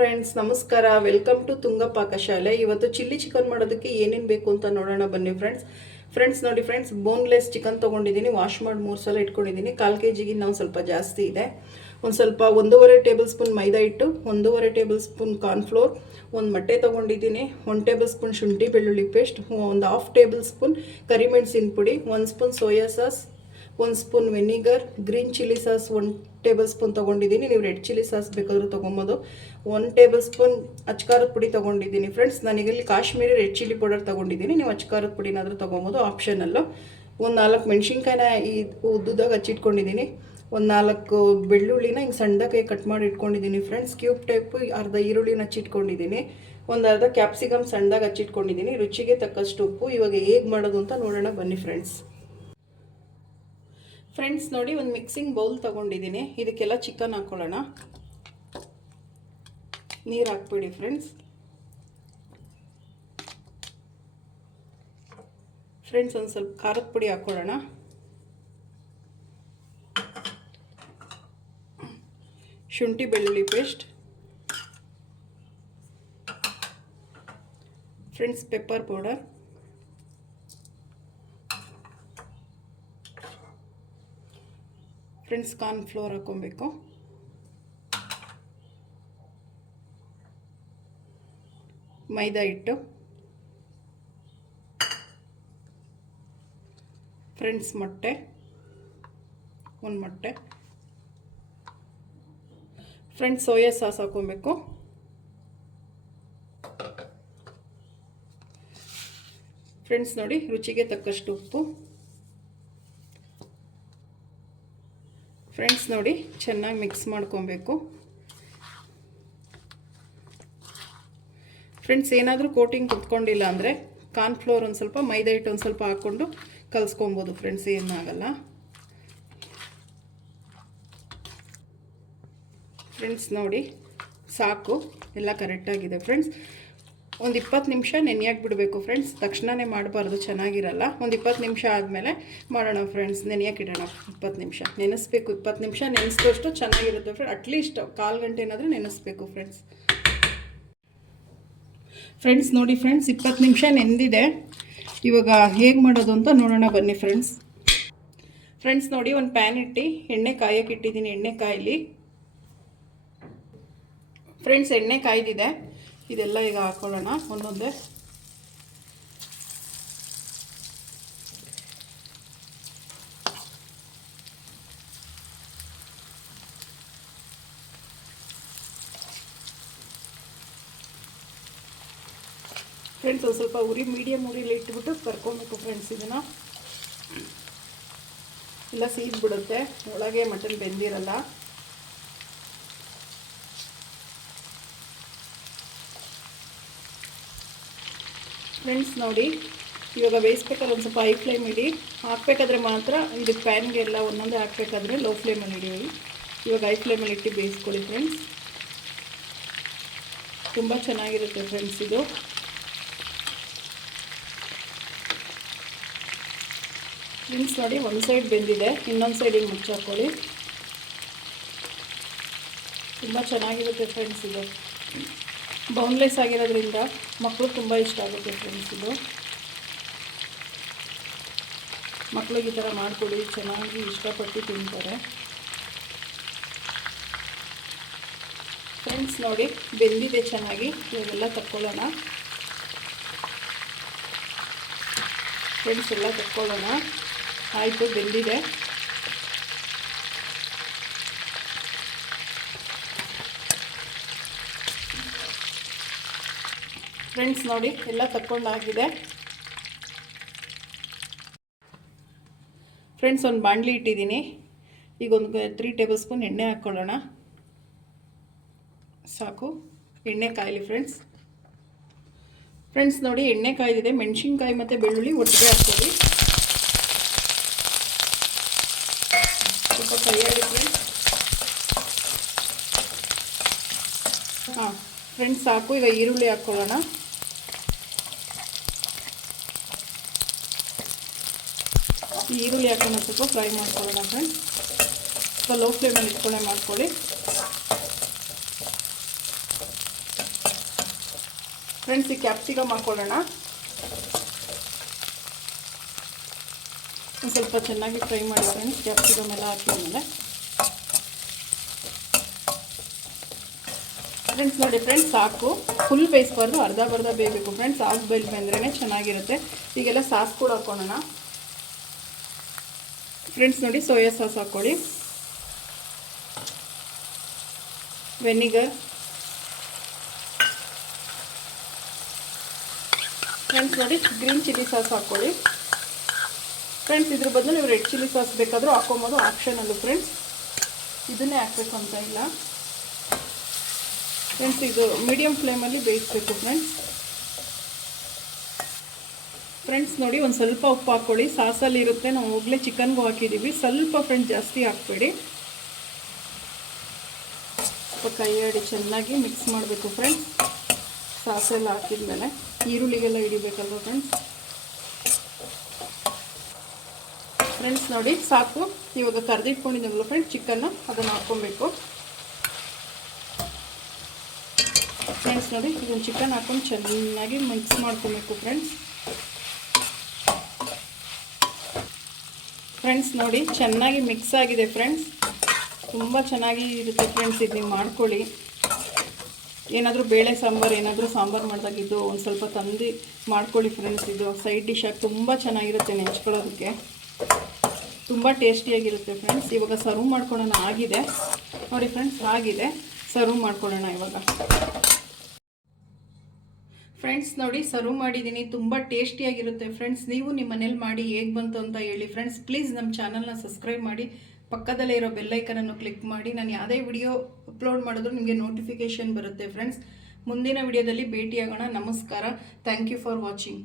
Friends ನಮಸ್ಕಾರ. Welcome to Tunga ಪಾಕಶಾಲೆ ಇವತ್ತು chilli chicken ಮಾಡೋದಕ್ಕೆ ಏನೇನು ಬೇಕು ಅಂತ ನೋಡೋಣ ಬನ್ನಿ ಫ್ರೆಂಡ್ಸ್ ಫ್ರೆಂಡ್ಸ್ ನೋಡಿ ಫ್ರೆಂಡ್ಸ್ ಬೋನ್ಲೆಸ್ ಚಿಕನ್ ತೊಗೊಂಡಿದ್ದೀನಿ. ವಾಶ್ ಮಾಡಿ ಮೂರು ಸಲ ಇಟ್ಕೊಂಡಿದ್ದೀನಿ. ಕಾಲು ಕೆ ಜಿಗೆ ನಾವು ಸ್ವಲ್ಪ ಜಾಸ್ತಿ ಇದೆ. ಒಂದು ಸ್ವಲ್ಪ ಒಂದೂವರೆ ಟೇಬಲ್ ಸ್ಪೂನ್ ಮೈದಾ ಹಿಟ್ಟು, ಒಂದೂವರೆ ಟೇಬಲ್ ಸ್ಪೂನ್ ಕಾರ್ನ್ಫ್ಲೋರ್ ಒಂದು ಮೊಟ್ಟೆ ತೊಗೊಂಡಿದ್ದೀನಿ. ಒಂದು ಟೇಬಲ್ ಸ್ಪೂನ್ ಶುಂಠಿ ಬೆಳ್ಳುಳ್ಳಿ ಪೇಸ್ಟ್ ಒಂದು ಹಾಫ್ ಟೇಬಲ್ ಸ್ಪೂನ್ ಕರಿಮೆಣಸಿನ ಪುಡಿ, ಒಂದು ಸ್ಪೂನ್ ಸೋಯಾ ಸಾಸ್ ಒಂದು spoon vinegar green chilli sauce one table spoon ತೊಗೊಂಡಿದ್ದೀನಿ. ನೀವು ರೆಡ್ ಚಿಲ್ಲಿ ಸಾಸ್ ಬೇಕಾದರೂ ತೊಗೊಬೋದು. ಒನ್ ಟೇಬಲ್ ಸ್ಪೂನ್ ಅಚ್ಕಾರದ ಪುಡಿ ತೊಗೊಂಡಿದ್ದೀನಿ ಫ್ರೆಂಡ್ಸ್ ನಾನೀಗಲ್ಲಿ ಕಾಶ್ಮೀರಿ ರೆಡ್ ಚಿಲ್ಲಿ ಪೌಡರ್ ತೊಗೊಂಡಿದ್ದೀನಿ. ನೀವು ಅಚ್ಕಾರದ ಪುಡಿನಾದರೂ ತೊಗೊಬೋದು ಆಪ್ಷನಲ್ಲು ಒಂದು ನಾಲ್ಕು ಮೆಣಸಿನ್ಕಾಯಿನ ಈ ಉದ್ದುದಾಗ ಹಚ್ಚಿಟ್ಕೊಂಡಿದ್ದೀನಿ. ಒಂದು ನಾಲ್ಕು ಬೆಳ್ಳುಳ್ಳಿನ ಹಿಂಗೆ ಸಣ್ಣದಾಗಿ ಕಟ್ ಮಾಡಿ ಇಟ್ಕೊಂಡಿದ್ದೀನಿ ಫ್ರೆಂಡ್ಸ್ ಕ್ಯೂಬ್ ಟೈಪ್ ಅರ್ಧ ಈರುಳ್ಳಿನ ಹಚ್ಚಿಟ್ಕೊಂಡಿದ್ದೀನಿ. ಒಂದು ಅರ್ಧ ಕ್ಯಾಪ್ಸಿಕಮ್ ಸಣ್ಣದಾಗ ಹಚ್ಚಿಟ್ಕೊಂಡಿದ್ದೀನಿ. ರುಚಿಗೆ ತಕ್ಕಷ್ಟು ಉಪ್ಪು. ಇವಾಗ ಹೇಗೆ ಮಾಡೋದು ಅಂತ ನೋಡೋಣ. ಬನ್ನಿ ಫ್ರೆಂಡ್ಸ್ ಫ್ರೆಂಡ್ಸ್ ನೋಡಿ ಒಂದು ಮಿಕ್ಸಿಂಗ್ ಬೌಲ್ ತೊಗೊಂಡಿದ್ದೀನಿ. ಇದಕ್ಕೆಲ್ಲ ಚಿಕನ್ ಹಾಕ್ಕೊಳ್ಳೋಣ ನೀರು ಹಾಕ್ಬಿಡಿ ಫ್ರೆಂಡ್ಸ್. ಫ್ರೆಂಡ್ಸ್ ಒಂದು ಸ್ವಲ್ಪ ಖಾರದ ಪುಡಿ ಹಾಕ್ಕೊಳ್ಳೋಣ ಶುಂಠಿ ಬೆಳ್ಳುಳ್ಳಿ paste. Friends pepper powder. Friends corn flour ಹಾಕ್ಕೊಬೇಕು. ಮೈದಾ ಹಿಟ್ಟು. ಫ್ರೆಂಡ್ಸ್ ಮೊಟ್ಟೆ. ಒಂದು ಮೊಟ್ಟೆ. ಫ್ರೆಂಡ್ಸ್ ಸೋಯಾ ಸಾಸ್ ಹಾಕ್ಕೊಬೇಕು. ಫ್ರೆಂಡ್ಸ್ ನೋಡಿ ರುಚಿಗೆ ತಕ್ಕಷ್ಟು ಉಪ್ಪು. ಫ್ರೆಂಡ್ಸ್ ನೋಡಿ, ಚೆನ್ನಾಗಿ ಮಿಕ್ಸ್ ಮಾಡ್ಕೊಬೇಕು. ಫ್ರೆಂಡ್ಸ್, ಏನಾದರೂ ಕೋಟಿಂಗ್ ಕುತ್ಕೊಂಡಿಲ್ಲ ಅಂದರೆ ಕಾರ್ನ್ಫ್ಲೋರ್ ಒಂದು ಸ್ವಲ್ಪ, ಮೈದಾ ಹಿಟ್ಟು ಒಂದು ಸ್ವಲ್ಪ ಹಾಕ್ಕೊಂಡು ಕಲಿಸ್ಕೊಬೋದು ಫ್ರೆಂಡ್ಸ್, ಏನಾಗಲ್ಲ. ಫ್ರೆಂಡ್ಸ್ ನೋಡಿ, ಸಾಕು, ಎಲ್ಲ ಕರೆಕ್ಟಾಗಿದೆ ಫ್ರೆಂಡ್ಸ್ ಒಂದು ಇಪ್ಪತ್ತು ನಿಮಿಷ ನೆನೆಯಾಗಿ ಬಿಡಬೇಕು ಫ್ರೆಂಡ್ಸ್ ತಕ್ಷಣನೇ ಮಾಡಬಾರ್ದು, ಚೆನ್ನಾಗಿರಲ್ಲ. ಒಂದು ಇಪ್ಪತ್ತು ನಿಮಿಷ ಆದಮೇಲೆ ಮಾಡೋಣ ಫ್ರೆಂಡ್ಸ್ ನೆನೆಯಕ್ಕೆ ಇಡೋಣ ಇಪ್ಪತ್ತು ನಿಮಿಷ. ನೆನೆಸ್ಬೇಕು, ಇಪ್ಪತ್ತು ನಿಮಿಷ. ನೆನೆಸ್ದಷ್ಟು ಚೆನ್ನಾಗಿರುತ್ತೆ ಫ್ರೆಂಡ್ ಅಟ್ಲೀಸ್ಟ್ ಕಾಲು ಗಂಟೆ ಏನಾದರೂ ನೆನೆಸ್ಬೇಕು ಫ್ರೆಂಡ್ಸ್ ಫ್ರೆಂಡ್ಸ್ ನೋಡಿ ಫ್ರೆಂಡ್ಸ್ ಇಪ್ಪತ್ತು ನಿಮಿಷ ನೆಂದಿದೆ. ಇವಾಗ ಹೇಗೆ ಮಾಡೋದು ಅಂತ ನೋಡೋಣ ಬನ್ನಿ ಫ್ರೆಂಡ್ಸ್ ಫ್ರೆಂಡ್ಸ್ ನೋಡಿ ಒಂದು ಪ್ಯಾನ್ ಇಟ್ಟು, ಎಣ್ಣೆ ಕಾಯಕ್ಕೆ ಇಟ್ಟಿದ್ದೀನಿ, ಎಣ್ಣೆ ಕಾಯಲಿ. ಫ್ರೆಂಡ್ಸ್ ಎಣ್ಣೆ ಕಾಯ್ದಿದೆ. ಇದೆಲ್ಲ ಈಗ ಹಾಕೊಳ್ಳೋಣ, ಒಂದೊಂದೇ. ಫ್ರೆಂಡ್ಸ್ ಒಂದು ಸ್ವಲ್ಪ ಉರಿ ಮೀಡಿಯಮ್ ಉರಿಲಿ ಇಟ್ಬಿಟ್ಟು ಕರ್ಕೊಬೇಕು ಫ್ರೆಂಡ್ಸ್ ಇದನ್ನು. ಇಲ್ಲ ಸೀದ್ಬಿಡುತ್ತೆ ಒಳಗೆ ಮಟನ್ ಬೆಂದಿರಲ್ಲ. ಫ್ರೆಂಡ್ಸ್ ನೋಡಿ, ಇವಾಗ ಬೇಯಿಸ್ಬೇಕಾದ್ರೆ ಒಂದು ಸ್ವಲ್ಪ ಹೈ ಫ್ಲೇಮ್ ಇಡಿ. ಹಾಕಬೇಕಾದ್ರೆ ಮಾತ್ರ ಇದು ಪ್ಯಾನ್ಗೆಲ್ಲ ಒಂದೊಂದೇ ಹಾಕಬೇಕಾದ್ರೆ ಲೋ ಫ್ಲೇಮಲ್ಲಿ ಇಡಿ. ಇವಾಗ ಹೈ ಫ್ಲೇಮಲ್ಲಿ ಇಟ್ಟು ಬೇಯಿಸ್ಕೊಳ್ಳಿ ಫ್ರೆಂಡ್ಸ್ ತುಂಬ ಚೆನ್ನಾಗಿರುತ್ತೆ ಫ್ರೆಂಡ್ಸ್ ಇದು. ಫ್ರೆಂಡ್ಸ್ ನೋಡಿ, ಒಂದು ಸೈಡ್ ಬೆಂದಿದೆ. ಇನ್ನೊಂದು ಸೈಡಿಗೆ ಮುಚ್ಚಾಕೊಳ್ಳಿ ತುಂಬ ಚೆನ್ನಾಗಿರುತ್ತೆ ಫ್ರೆಂಡ್ಸ್ ಇದು. ಬೌನ್ಲೆಸ್ ಆಗಿರೋದ್ರಿಂದ ಮಕ್ಕಳು ತುಂಬ ಇಷ್ಟ ಆಗುತ್ತೆ ಫ್ರೆಂಡ್ಸ್ ಇದು. ಮಕ್ಕಳಿಗೆ ಈ ಥರ ಮಾಡಿಕೊಡಿ, ಚೆನ್ನಾಗಿ ಇಷ್ಟಪಟ್ಟು ತಿಂತಾರೆ. ಫ್ರೆಂಡ್ಸ್ ನೋಡಿ, ಬೆಂದಿದೆ ಚೆನ್ನಾಗಿ, ಇವಾಗೆಲ್ಲ ತಕ್ಕೊಳ್ಳೋಣ. ಫ್ರೆಂಡ್ಸ್ ಎಲ್ಲ ತಕ್ಕೊಳ್ಳೋಣ. ಆಯಿತು, ಬೆಂದಿದೆ. ಫ್ರೆಂಡ್ಸ್ ನೋಡಿ, ಎಲ್ಲ ತಕ್ಕೊಂಡಾಗಿದೆ ಫ್ರೆಂಡ್ಸ್ ಒಂದು ಬಾಂಡ್ಲಿ ಇಟ್ಟಿದ್ದೀನಿ. ಈಗ ಒಂದು ತ್ರೀ ಟೇಬಲ್ ಸ್ಪೂನ್ ಎಣ್ಣೆ ಹಾಕ್ಕೊಳ್ಳೋಣ. ಸಾಕು. ಎಣ್ಣೆ ಕಾಯಲಿ ಫ್ರೆಂಡ್ಸ್ ಫ್ರೆಂಡ್ಸ್ ನೋಡಿ, ಎಣ್ಣೆ ಕಾಯ್ದಿದೆ. ಮೆಣಸಿನ್ಕಾಯಿ ಮತ್ತು ಬೆಳ್ಳುಳ್ಳಿ ಒಟ್ಟಿಗೆ ಹಾಕ್ಕೊಳ್ಳಿ. ಸ್ವಲ್ಪ ಕೈಯಾಡಿ ಫ್ರೆಂಡ್ಸ್ ಹಾಂ ಫ್ರೆಂಡ್ಸ್ ಸಾಕು. ಈಗ ಈರುಳ್ಳಿ ಹಾಕ್ಕೊಳ್ಳೋಣ. ಈರುಳ್ಳಿ ಹಾಕೊಂಡು ಸ್ವಲ್ಪ ಫ್ರೈ ಮಾಡ್ಕೊಳ್ಳೋಣ ಫ್ರೆಂಡ್ಸ್. ಸ್ವಲ್ಪ ಲೋ ಫ್ಲೇಮಲ್ಲಿ ಇಟ್ಕೊಂಡೆ ಮಾಡ್ಕೊಳ್ಳಿ. ಫ್ರೆಂಡ್ಸ್, ಈ ಕ್ಯಾಪ್ಸಿಕಮ್ ಹಾಕೊಳ್ಳೋಣ. ಒಂದು ಸ್ವಲ್ಪ ಚೆನ್ನಾಗಿ ಫ್ರೈ ಮಾಡಿ ಫ್ರೆಂಡ್ಸ್ ಕ್ಯಾಪ್ಸಿಕಮ್ ಎಲ್ಲ ಹಾಕಿದ್ಮೇಲೆ. ಫ್ರೆಂಡ್ಸ್, ನೋಡಿ ಫ್ರೆಂಡ್ಸ್, ಸಾಕು. ಫುಲ್ ಬೇಯಿಸ್ಬಾರ್ದು, ಅರ್ಧ ಬರ್ಧ ಬೇಯಬೇಕು. ಫ್ರೆಂಡ್ಸ್ ಹಾಫ್ ಬೇಲ್ ಬಂದ್ರೇ ಚೆನ್ನಾಗಿರುತ್ತೆ. ಈಗೆಲ್ಲ ಸಾಸ್ ಕೂಡ ಹಾಕ್ಕೊಳ್ಳೋಣ ಫ್ರೆಂಡ್ಸ್ ನೋಡಿ ಸೋಯಾ ಸಾಸ್ ಹಾಕ್ಕೊಳ್ಳಿ. ವೆನಿಗರ್ ಫ್ರೆಂಡ್ಸ್ ನೋಡಿ ಗ್ರೀನ್ ಚಿಲ್ಲಿ ಸಾಸ್ ಹಾಕ್ಕೊಳ್ಳಿ. ಫ್ರೆಂಡ್ಸ್ ಇದ್ರ ಬದಲು ನೀವು ರೆಡ್ ಚಿಲ್ಲಿ ಸಾಸ್ ಬೇಕಾದರೂ ಹಾಕೊಬೋದು ಆಪ್ಷನಲ್ಲು ಫ್ರೆಂಡ್ಸ್ ಇದನ್ನೇ ಹಾಕ್ಬೇಕು ಅಂತ ಇಲ್ಲ. ಫ್ರೆಂಡ್ಸ್ ಇದು ಮೀಡಿಯಮ್ ಫ್ಲೇಮಲ್ಲಿ ಬೇಯಿಸ್ಬೇಕು ಫ್ರೆಂಡ್ಸ್ ಫ್ರೆಂಡ್ಸ್ ನೋಡಿ ಒಂದು ಸ್ವಲ್ಪ ಉಪ್ಪು ಹಾಕ್ಕೊಳ್ಳಿ ಸಾಸಲ್ಲಿ ಇರುತ್ತೆ. ನಾವು ಹೋಗಲೇ ಚಿಕನ್ಗೂ ಹಾಕಿದ್ದೀವಿ ಸ್ವಲ್ಪ ಫ್ರೆಂಡ್ಸ್ ಜಾಸ್ತಿ ಹಾಕ್ಬೇಡಿ. ಸ್ವಲ್ಪ ಕೈ ಚೆನ್ನಾಗಿ ಮಿಕ್ಸ್ ಮಾಡಬೇಕು ಫ್ರೆಂಡ್ಸ್ ಸಾಸೆಲ್ಲ ಹಾಕಿದ್ಮೇಲೆ ಈರುಳ್ಳಿಗೆಲ್ಲ ಹಿಡಿಬೇಕಲ್ವ ಫ್ರೆಂಡ್ಸ್ ಫ್ರೆಂಡ್ಸ್ ನೋಡಿ ಸಾಕು. ಇವಾಗ ಕರೆದಿಟ್ಕೊಂಡಿದ್ದೀವಲ್ಲ ಫ್ರೆಂಡ್ ಚಿಕನ್ನು ಅದನ್ನು ಹಾಕ್ಕೊಬೇಕು. ಫ್ರೆಂಡ್ಸ್ ನೋಡಿ ಇದನ್ನು ಚಿಕನ್ ಹಾಕೊಂಡು ಚೆನ್ನಾಗಿ ಮಿಕ್ಸ್ ಮಾಡ್ಕೊಬೇಕು ಫ್ರೆಂಡ್ಸ್ ಫ್ರೆಂಡ್ಸ್ ನೋಡಿ, ಚೆನ್ನಾಗಿ ಮಿಕ್ಸ್ ಆಗಿದೆ ಫ್ರೆಂಡ್ಸ್ ತುಂಬ ಚೆನ್ನಾಗಿ ಇರುತ್ತೆ ಫ್ರೆಂಡ್ಸ್ ಇದು ನೀವು ಮಾಡ್ಕೊಳ್ಳಿ. ಏನಾದರೂ ಬೇಳೆ ಸಾಂಬಾರು, ಏನಾದರೂ ಸಾಂಬಾರು ಮಾಡಿದಾಗಿದ್ದು ಒಂದು ಸ್ವಲ್ಪ ತಂದು ಮಾಡ್ಕೊಳ್ಳಿ ಫ್ರೆಂಡ್ಸ್ ಇದು ಸೈಡ್ ಡಿಶ್ ಆಗಿ ತುಂಬ ಚೆನ್ನಾಗಿರುತ್ತೆ ನೆಂಚ್ಕೊಳ್ಳೋದಕ್ಕೆ. ತುಂಬ ಟೇಸ್ಟಿಯಾಗಿರುತ್ತೆ ಫ್ರೆಂಡ್ಸ್ ಇವಾಗ ಸರ್ವ್ ಮಾಡ್ಕೊಳ್ಳೋಣ, ಆಗಿದೆ. ನೋಡಿ ಫ್ರೆಂಡ್ಸ್ ಆಗಿದೆ. ಸರ್ವ್ ಮಾಡ್ಕೊಳ್ಳೋಣ ಇವಾಗ. ಫ್ರೆಂಡ್ಸ್ ನೋಡಿ ಸರ್ವ್ ಮಾಡಿದ್ದೀನಿ ತುಂಬ ಟೇಸ್ಟಿಯಾಗಿರುತ್ತೆ ಫ್ರೆಂಡ್ಸ್ ನೀವು ನಿಮ್ಮ ಮನೇಲಿ ಮಾಡಿ ಹೇಗೆ ಬಂತು ಅಂತ ಹೇಳಿ. ಫ್ರೆಂಡ್ಸ್ ಪ್ಲೀಸ್ ನಮ್ಮ ಚಾನಲ್ನ ಸಬ್ಸ್ಕ್ರೈಬ್ ಮಾಡಿ. ಪಕ್ಕದಲ್ಲೇ ಇರೋ ಬೆಲ್ಲೈಕನನ್ನು ಕ್ಲಿಕ್ ಮಾಡಿ. ನಾನು ಯಾವುದೇ ವಿಡಿಯೋ ಅಪ್ಲೋಡ್ ಮಾಡಿದ್ರು ನಿಮಗೆ ನೋಟಿಫಿಕೇಷನ್ ಬರುತ್ತೆ. ಫ್ರೆಂಡ್ಸ್ ಮುಂದಿನ ವಿಡಿಯೋದಲ್ಲಿ ಭೇಟಿಯಾಗೋಣ. ನಮಸ್ಕಾರ. Thank you for watching